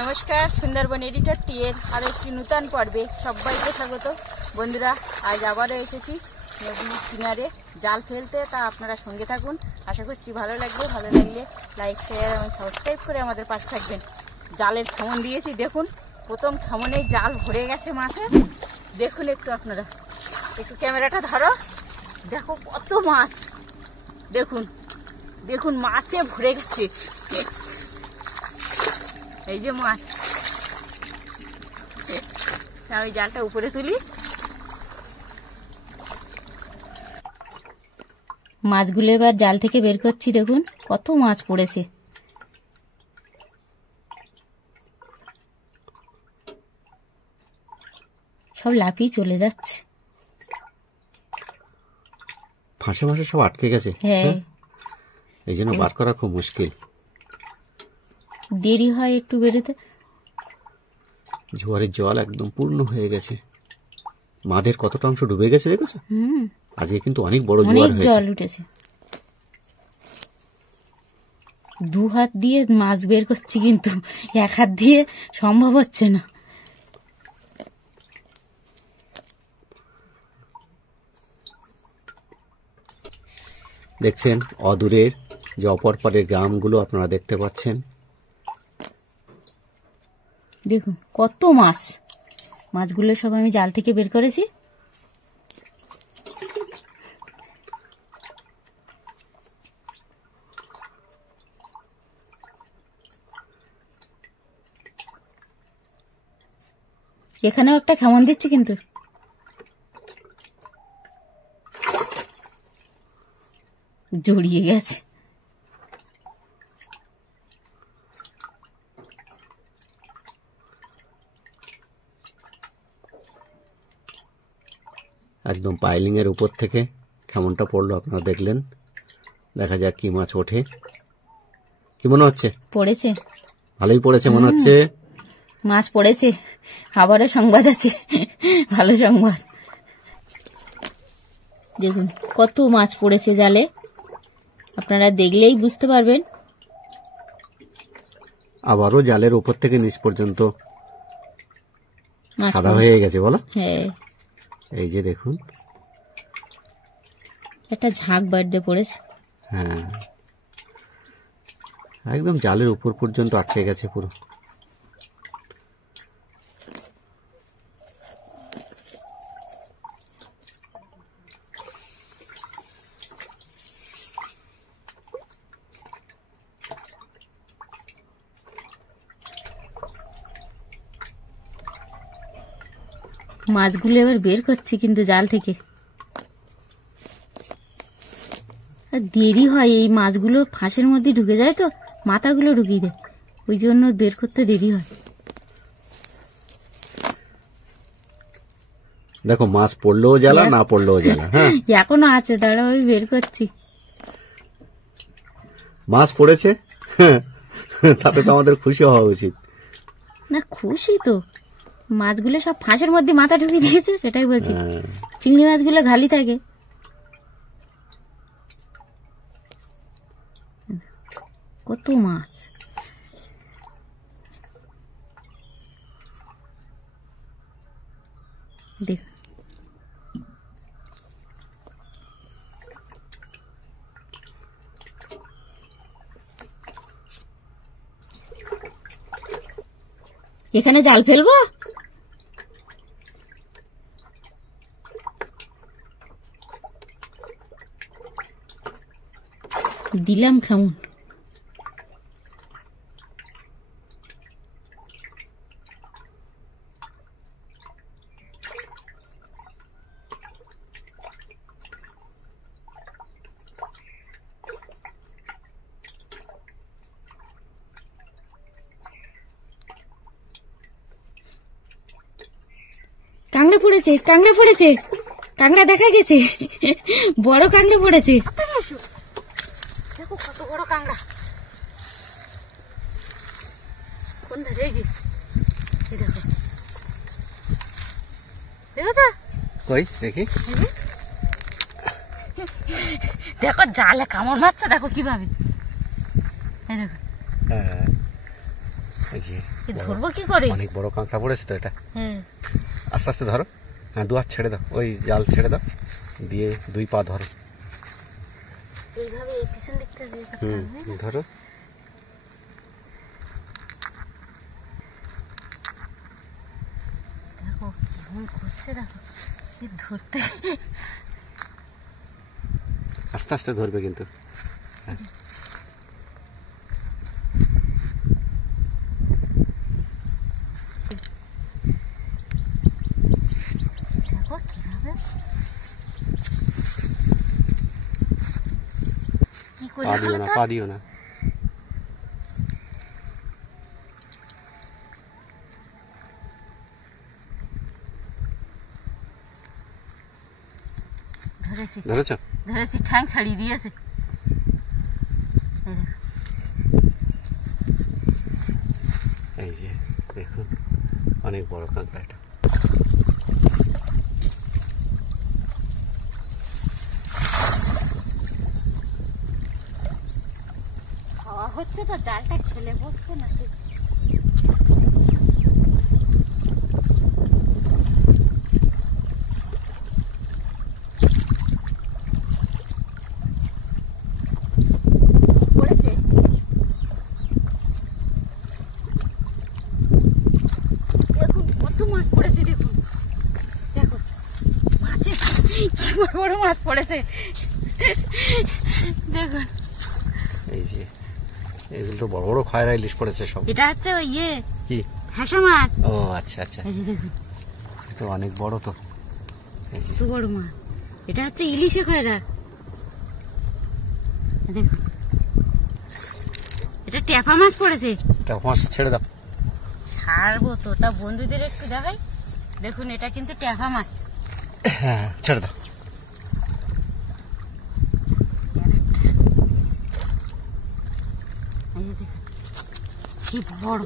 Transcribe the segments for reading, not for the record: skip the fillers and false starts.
নমস্কার, সুন্দরবন এডিটর টি এর আরো একটি নতুন পর্বে সবাইকে স্বাগত। বন্ধুরা, আজ আবারও এসেছি নদীর কিনারে জাল ফেলতে। তা আপনারা সঙ্গে থাকুন, আশা করছি ভালো লাগবে। ভালো লাগলে লাইক, শেয়ার এবং সাবস্ক্রাইব করে আমাদের পাশে থাকবেন। জালের খামন দিয়েছি, দেখুন প্রথম খামনেই জাল ভরে গেছে মাছের। দেখুন একটু আপনারা, একটু ক্যামেরাটা ধরো, দেখো কত মাছ। দেখুন দেখুন মাছে ভরে গেছে। এই যে মাছ, ওই জালটা উপরে তুলি। মাছগুলো এবার জাল থেকে বের করছি। দেখুন কত মাছ পড়েছে। সব লাফিয়ে চলে যাচ্ছে, ফাঁসে ফাঁসে সব আটকে গেছে। হ্যাঁ, এই জন্য বার করা খুব মুশকিল, দেরি হয় একটু বেরোতে। জোয়ারের জল একদম পূর্ণ হয়ে গেছে, মাদের কতটা অংশ ডুবে গেছে দেখেছো। আজকে কিন্তু অনেক বড় জোয়ার হয়েছে, জল উঠেছে। দু হাত দিয়ে মাছ বের করছি, কিন্তু এক হাত দিয়ে সম্ভব হচ্ছে না। দেখছেন অদূরের যে অপর পারের গ্রামগুলো আপনারা দেখতে পাচ্ছেন। দেখুন কত মাছ, মাছগুলো সব আমি জাল থেকে বের করেছি। এখানেও একটা খামন দিচ্ছি, কিন্তু জড়িয়ে গেছে। একদম পাইলিং এর উপর থেকে কেমনটা পড়লো আপনারা দেখলেন। দেখা যাক কি মাছ ওঠে। কি মনে হচ্ছে? পড়েছে, ভালোই পড়েছে মনে হচ্ছে। মাছ পড়েছে, আবারও সংবাদ আছে, ভালো সংবাদ। দেখুন কত মাছ পড়েছে জালে, আপনারা দেখলেই বুঝতে পারবেন। আবারও জালের উপর থেকে নিচ পর্যন্ত সাদা হয়ে গেছে বলো। হ্যাঁ, এই যে দেখুন একটা ঝাঁক বাড়তে পড়েছে। হ্যাঁ, একদম জালের উপর পর্যন্ত আটকে গেছে পুরো। মাছগুলো এবার বের করছি কিন্তু জাল থেকে। দেরি হয়, এই মাছগুলো ফাঁসের মধ্যে ঢুকে যায় তো, মাথাগুলো ঢুকিয়ে দেয়, ওই জন্য বের করতে দেরি হয়। দেখো মাছ পড়লেও জ্বালা, না পড়লেও জ্বালা। হ্যাঁ, এখনো আছে, দাঁড়া আমি বের করছি। মাছ পড়েছে, তাতে তো আমাদের খুশি হওয়া উচিত। না, খুশি তো, মাছগুলো সব ফাঁসের মধ্যে মাথা ঢুকিয়ে দিয়েছে, সেটাই বলছি। চিংড়ি মাছগুলো ঘালি থাকে। কত মাছ, দেখ এখানে জাল ফেলবো। দিলাম খামুন। কাংড়া পড়েছে, কাংড়া পড়েছে, কাংড়া দেখা গেছে, বড় কাংড়া পড়েছে। দেখো কত বড় কাংড়া, কোন ধারে দেখো, দেখো কই দেখি। দেখো জালে কামড় মারছে, দেখো কিভাবে। এই দেখো, এই যে ধরবো কি করে? অনেক বড় কাঁকড়া পড়েছে তো এটা। হ্যাঁ, আস্তে আস্তে ধরো। হ্যাঁ, 2 হাত ছেড়ে দাও, ওই জাল ছেড়ে দাও, দিয়ে 2 পা ধরো। এইভাবে এই পিছন দিকটা দিয়ে ধরো। দেখো কেমন করছে, দেখো কি ধরতে। আস্তে আস্তে ধরবে কিন্তু। দেখো কিভাবে কি করে। পা দিও না। ধরেছি, ঠ্যাং ছাড়িয়ে দিয়েছে। এই যে দেখুন, অনেক বড় কাঁকড়া এটা। খাওয়া হচ্ছে তো, জালটা খেলে বসছে না। বড় মাছ পড়েছে দেখুন। এই যে এগুলো তো বড় বড় খয়রা ইলিশ পড়েছে সব। এটা হচ্ছে ওই কি হাসা মাছ। ও আচ্ছা আচ্ছা। এই যে দেখুন, তো অনেক বড় তো। এই যে তো বড় মাছ, এটা হচ্ছে ইলিশে খয়রা। দেখুন, এটা ট্যাপা মাছ পড়েছে। ট্যাপা মাছ ছেড়ে দাও। ছাড়বো তো, তা বন্ধুদের একটু দেখাই। দেখুন, এটা কিন্তু ট্যাপা মাছ। হ্যাঁ, ছেড়ে দাও। কি বড়,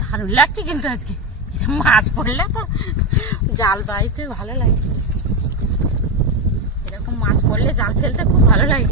দারুণ লাগছে কিন্তু আজকে। এটা মাছ পড়লে তো জাল বাইতে ভালো লাগে, এরকম মাছ পড়লে জাল ফেলতে খুব ভালো লাগে।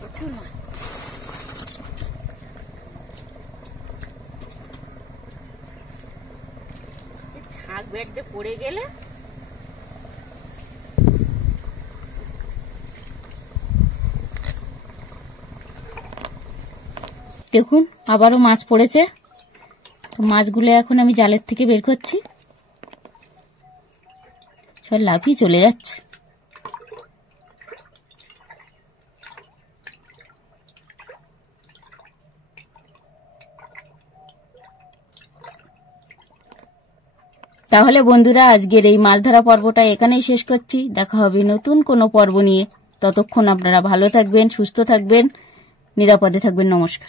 প্রচুর মাছ। ছাগ বেড়তে পড়ে গেলে দেখুন আবারও মাছ পড়েছে। মাছগুলো এখন আমি জালের থেকে বের করছি, সব লাফিয়ে চলে যাচ্ছে। তাহলে বন্ধুরা আজকের এই মাছ ধরা পর্বটা এখানেই শেষ করছি। দেখা হবে নতুন কোনো পর্ব নিয়ে। ততক্ষণ আপনারা ভালো থাকবেন, সুস্থ থাকবেন, নিরাপদে থাকবেন। নমস্কার।